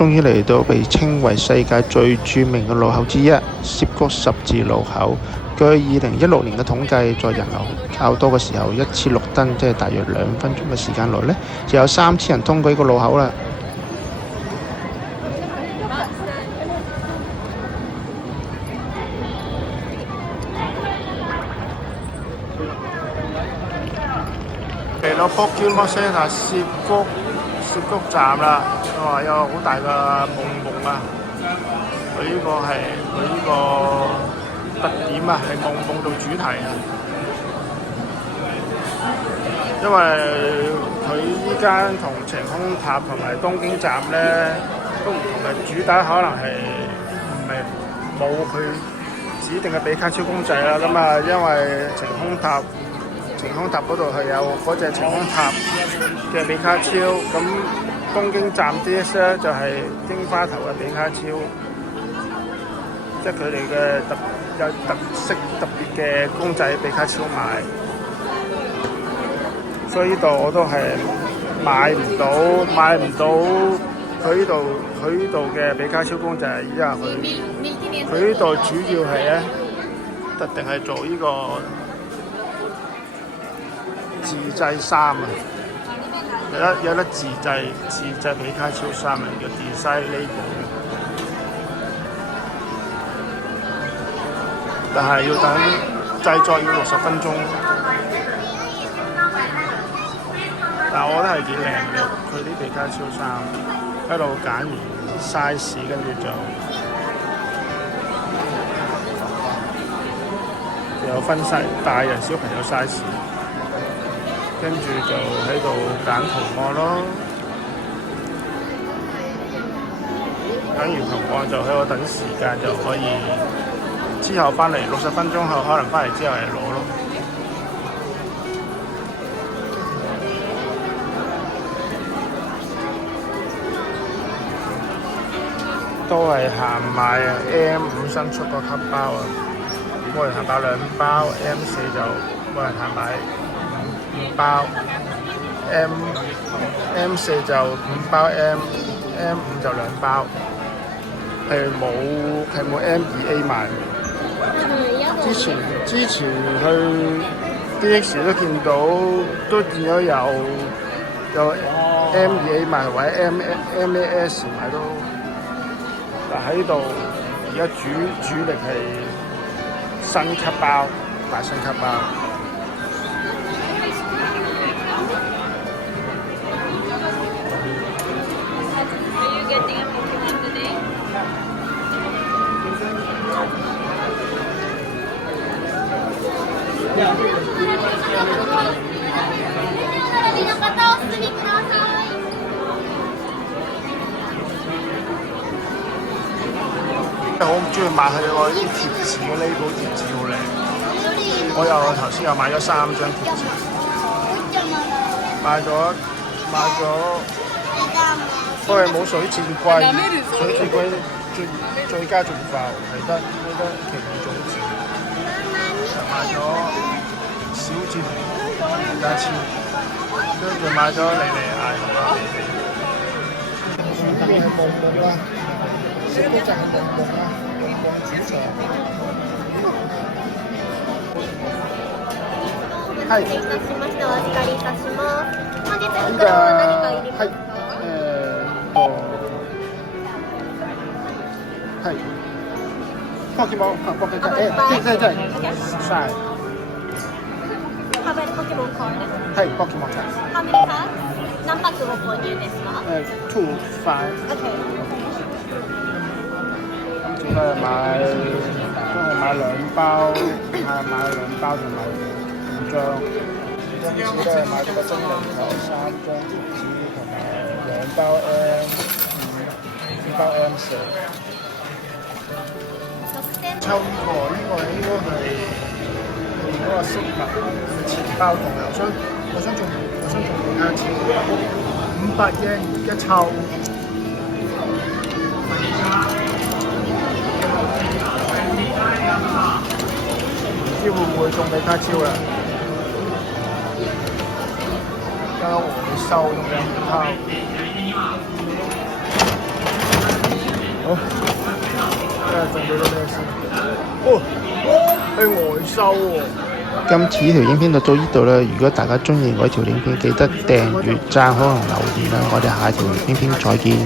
終於嚟到被稱為世界最著名嘅路口之一涉谷十字路口。據2016年嘅統計，在人流較多嘅時候，一次綠燈即係大約2分鐘嘅時間內呢，就有3000人通過呢個路口啦。嚟到福建摩西塔涉谷站啦，哇！有好大嘅夢夢啊！佢呢個特點啊，係夢夢做主題啊。因為佢依間同晴空塔同埋東京站咧都唔同嘅，主打可能係唔係冇佢指定嘅比卡超公仔啦。咁啊，因為晴空塔嗰度係有嗰隻晴空塔嘅比卡超，咁東京站 DS 咧就係櫻花頭嘅比卡超，即係佢哋嘅有特色特別嘅公仔比卡超賣，所以呢度我都係買唔到佢呢度嘅比卡超公仔，因為佢呢度主要係咧特定係做呢個自製衫啊，有得自製比卡超衫嚟嘅 design label， 但係要等製作要60分鐘，但我覺得係幾靚嘅，佢啲比卡超衫喺度揀完 size， 跟住就有分細大人小朋友 size。跟住就喺度揀圖案咯，揀完圖案就喺度等時間就可以，之後翻嚟60分鐘後可能翻嚟之後嚟攞咯。都係閒買啊 ！M5 新出個級包啊，每人限買2包 ，M4 就每人限買5包 ，M4 就5包 ，M5 就2包，係冇 M2A 賣。之前去 DX 都見到有 M2A 賣或者 MAS 賣都，但喺度而家主力係新級包，買新級包。我好中意買佢個啲貼紙嘅 label， 貼紙好靚。我頭先又買咗3張貼紙，買咗，不過冇水箭龜，水箭龜最佳仲浮係得奇異種子，買咗小箭人家超，跟住買咗莉莉艾啦。呢邊係夢夢啦。涉谷站夢夢啦，夢夢主場。はい。失礼いたしました。お預かりいたします。本日袋は何か入れますか？はい。ポケモン晒。食べるポケモンカード。はい、ポケモンカード。ファミリーカード？何泊ご購入ですか？2、5。OK。都係買2包，買2包同埋5張。今次都係買咗個精靈球3張貼紙同埋2包 M5、1包 M4。抽呢個應該係嗰個飾物錢包同我想做比卡超500yen 一抽。唔知會唔會中比卡超啦？而家我會收咁樣拋。好，今日做咗啲咩先？哦，係外收喎。今次呢條影片就到呢度啦。如果大家中意我條影片，記得訂閱、讚好同留言啦。我哋下條影片再見。